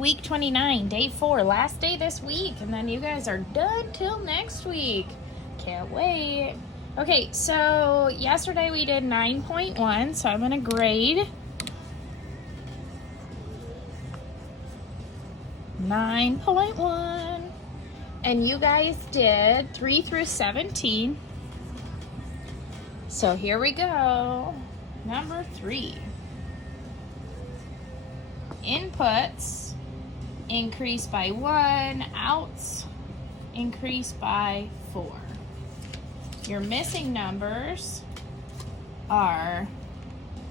week 29, day 4, last day this week, and then you guys are done till next week. Can't wait. Okay, so yesterday we did 9.1, so I'm going to grade 9.1. And you guys did 3 through 17. So here we go. Number 3. Inputs increase by 1, outs increase by 4. Your missing numbers are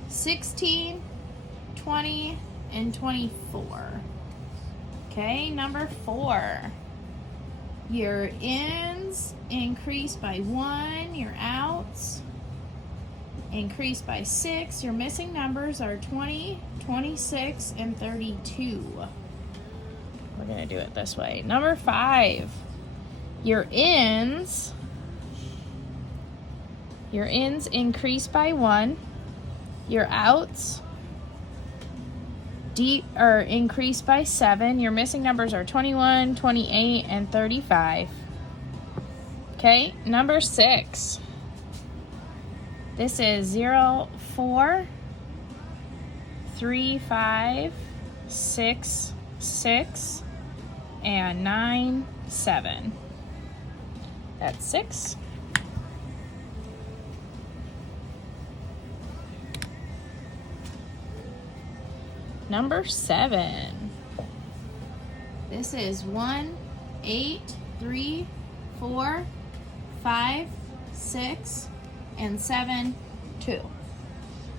16, 20, and 24. Okay, number 4. Your ins increase by 1, your outs increase by 6. Your missing numbers are 20, 26, and 32. We're going to do it this way. Number 5. Your ins increase by 1. Your outs increase by 7. Your missing numbers are 21, 28, and 35. Okay, number 6. This is 0, 4, 3, 5, 6, 6, and 9, 7. That's 6. Number 7. This is 1, 8, 3, 4, 5, 6, and 7, 2.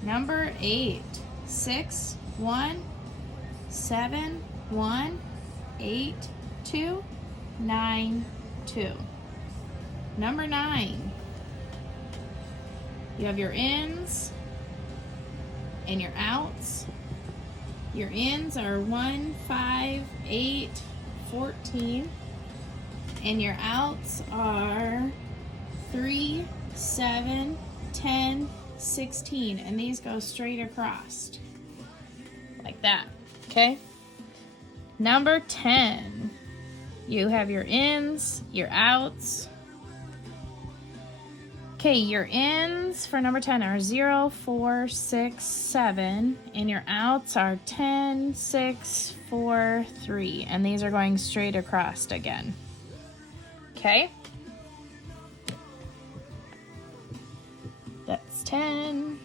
Number 8. 6, 1, 7, 1, 8, 2, 9, 2. Number 9. You have your ins and your outs. Your ins are 1, 5, 8, 14. And your outs are 3, 7, 10, 16. And these go straight across. Like that. Okay? Number 10. You have your ins, your outs. Okay, your ins for number 10 are 0, 4, 6, 7, and your outs are 10, 6, 4, 3, and these are going straight across again. Okay? That's 10.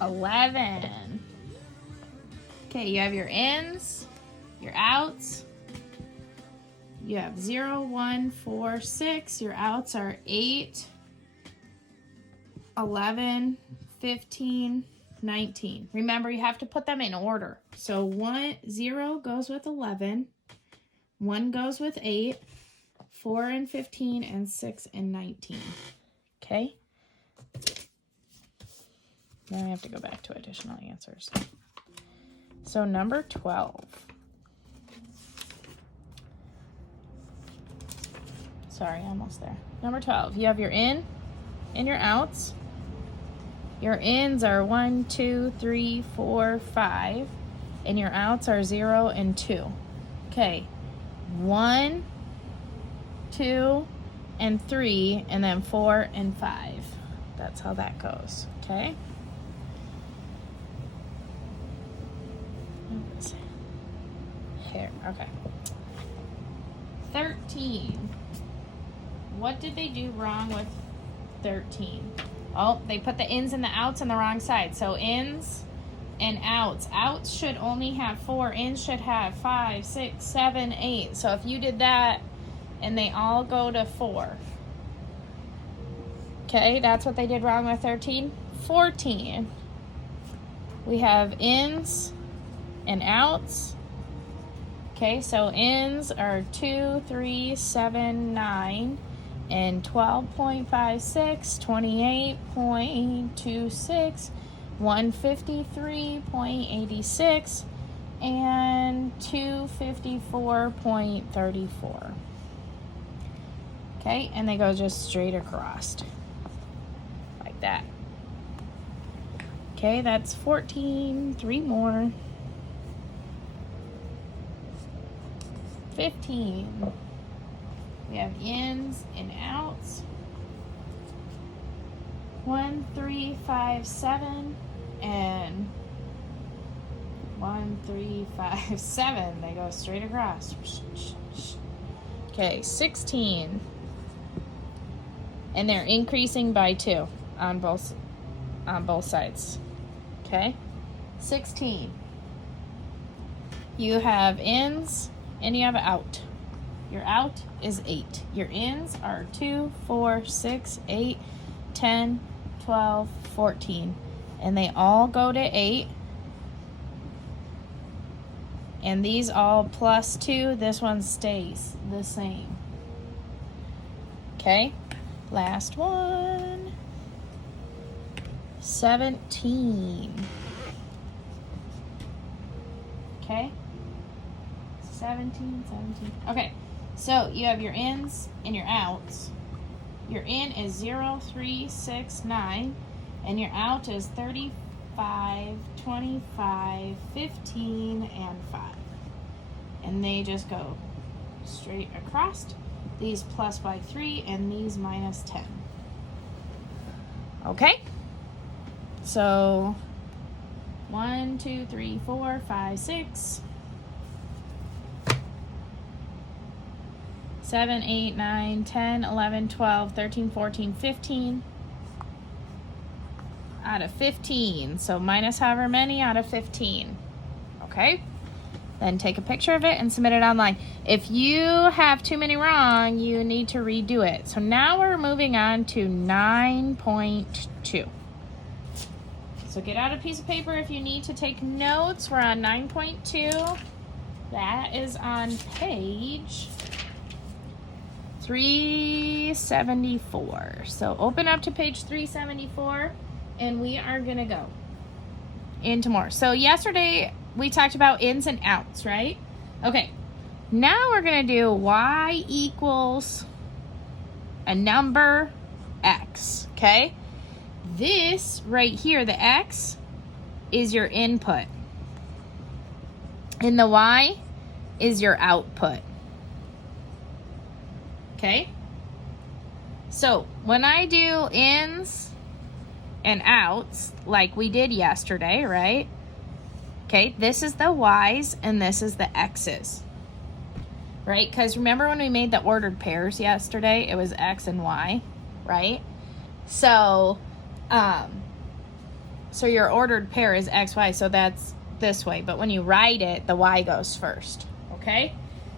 $11. Okay, you have your ins, your outs. You have 0, 1, 4, 6. Your outs are 8, 11, 15, 19. Remember, you have to put them in order. So 0 goes with 11, 1 goes with 8, 4 and 15, and 6 and 19. Okay? Now I have to go back to additional answers. So number 12. Sorry, almost there. Number 12. You have your in and your outs. Your ins are 1, 2, 3, 4, 5. And your outs are 0 and 2. Okay. 1, 2, and 3, and then 4 and 5. That's how that goes. Okay? Oops. Here. Okay. 13. What did they do wrong with 13? Oh, they put the ins and the outs on the wrong side. So ins and outs. Outs should only have 4. Ins should have 5, 6, 7, 8. So if you did that and they all go to 4. Okay, that's what they did wrong with 13. 14. We have ins and outs. Okay, so ins are 2, 3, 7, 9. And 12.56, 28.26, 153.86, and 254.34. Okay, and they go just straight across. Like that. Okay, that's 14. 3 more. 15. We have ins and outs. 1, 3, 5, 7, and 1, 3, 5, 7. They go straight across. Okay, 16. And they're increasing by 2 on both sides. Okay? 16. You have ins and you have out. Your out is 8. Your ins are 2, 4, 6, 8, 10, 12, 14. And they all go to 8. And these all plus 2. This one stays the same. Okay? Last one. 17. Okay? 17. Okay. So you have your ins and your outs. Your in is 0, 3, 6, 9. And your out is 35, 25, 15, and 5. And they just go straight across. These plus by 3 and these minus 10. Okay? So 1, 2, 3, 4, 5, 6, 7, 8, 9, 10, 11, 12, 13, 14, 15. Out of 15. So minus however many out of 15. Okay? Then take a picture of it and submit it online. If you have too many wrong, you need to redo it. So now we're moving on to 9.2. So get out a piece of paper if you need to take notes. We're on 9.2. That is on page 374. So open up to page 374 and we are going to go into more. So yesterday we talked about ins and outs, right? Okay. Now we're going to do y equals a number x, okay? This right here, the x, is your input. And the y is your output. Okay? So when I do ins and outs, like we did yesterday, right? Okay, this is the y's and this is the x's. Right? Because remember when we made the ordered pairs yesterday, it was x and y, right? So your ordered pair is x, y, so that's this way. But when you write it, the y goes first, okay?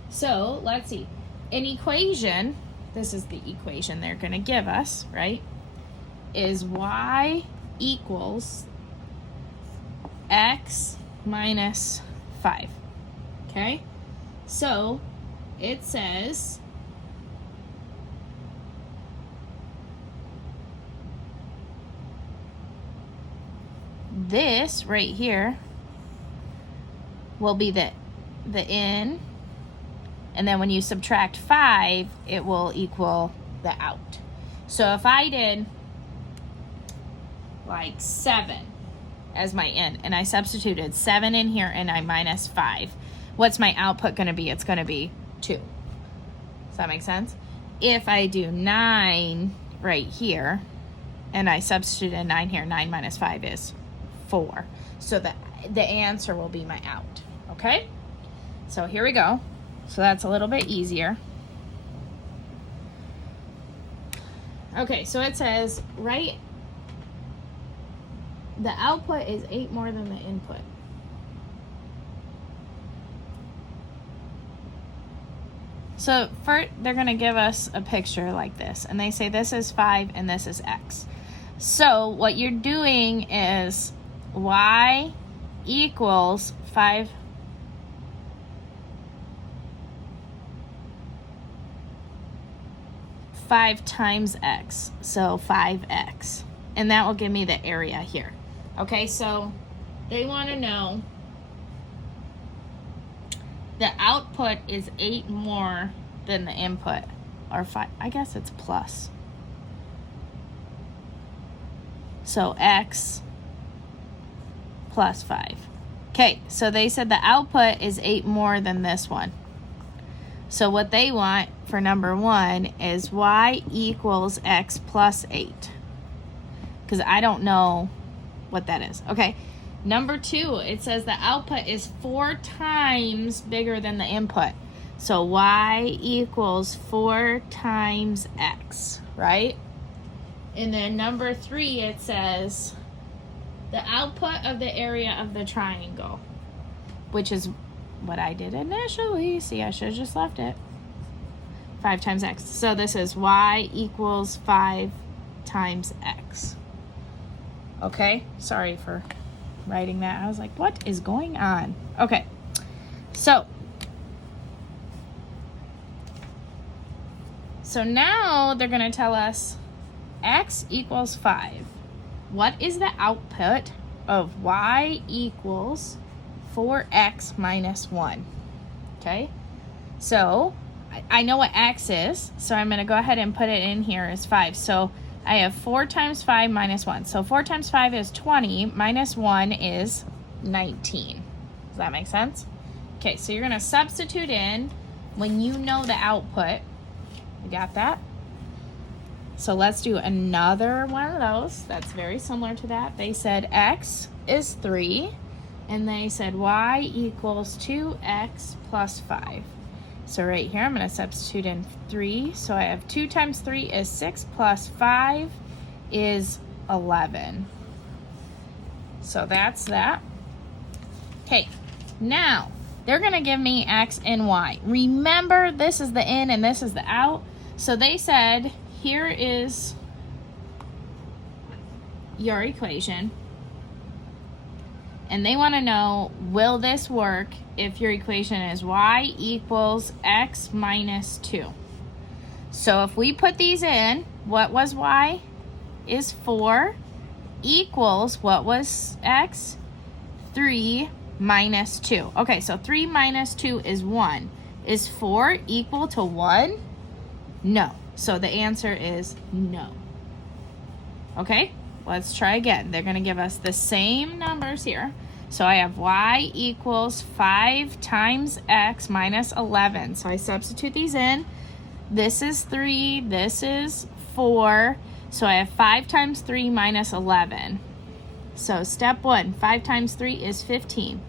So let's see. An equation, this is the equation they're going to give us, right? Is y equals x minus 5, okay? So it says this right here will be the in, and then when you subtract 5, it will equal the out. So if I did like 7 as my in, and I substituted 7 in here and I minus 5, what's my output going to be? It's going to be 2. Does that make sense? If I do 9 right here and I substitute a 9 here, 9 minus 5 is 4. So the answer will be my out. Okay? So here we go. So that's a little bit easier. Okay, so it says, right, the output is 8 more than the input. So first, they're going to give us a picture like this, and they say this is 5 and this is x. So what you're doing is y equals 5 times x, so 5x, and that will give me the area here. Okay, so they want to know the output is 8 more than the input, or 5, I guess it's plus. So x plus 5. Okay, so they said the output is 8 more than this one. So what they want for number 1 is y equals x plus 8. Because I don't know what that is. Okay, number 2, it says the output is 4 times bigger than the input. So y equals 4 times x, right? And then number 3, it says the output of the area of the triangle, which is what I did initially. See, I should have just left it. 5 times x. So this is y equals 5 times x. Okay, sorry for writing that. I was like, what is going on? Okay, so now they're going to tell us x equals 5. What is the output of y equals 4x minus 1? Okay, so I know what x is, so I'm going to go ahead and put it in here as 5. So I have 4 times 5 minus 1. So 4 times 5 is 20, minus 1 is 19. Does that make sense? Okay, so you're going to substitute in when you know the output. You got that? So let's do another one of those that's very similar to that. They said x is 3, and they said y equals 2x plus 5. So right here, I'm going to substitute in 3. So I have 2 times 3 is 6 plus 5 is 11. So that's that. Okay, now they're going to give me x and y. Remember, this is the in and this is the out. So they said, here is your equation. And they want to know, will this work if your equation is y equals x minus 2? So if we put these in, what was y is 4 equals, what was x? 3 minus 2. Okay, so 3 minus 2 is 1. Is 4 equal to 1? No. So the answer is no. Okay, let's try again. They're going to give us the same numbers here. So I have y equals 5 times x minus 11. So I substitute these in. This is 3. This is 4. So I have 5 times 3 minus 11. So step 1, 5 times 3 is 15.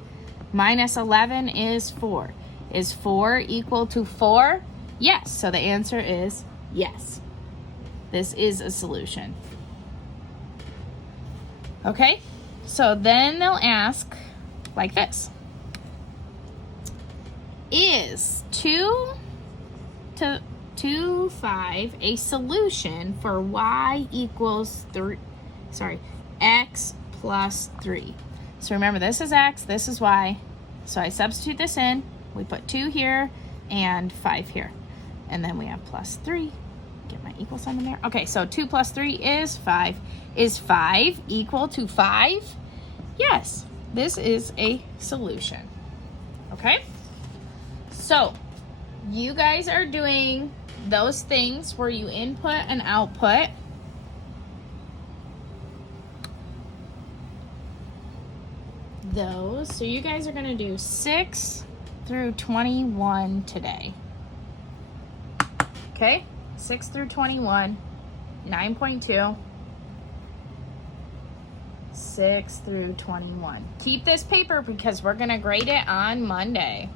Minus 11 is 4. Is 4 equal to 4? Yes. So the answer is yes. This is a solution. Okay, so then they'll ask like this. Is 2 to 5 a solution for y equals x plus 3? So remember, this is x, this is y. So I substitute this in. We put 2 here and 5 here. And then we have plus 3. Get my equal sign in there. Okay, so 2 plus 3 is 5. Is 5 equal to 5? Yes, this is a solution. Okay? So, you guys are doing those things where you input and output. Those. So you guys are going to do 6 through 21 today. Okay? 6 through 21, 9.2, 6 through 21. Keep this paper because we're going to grade it on Monday.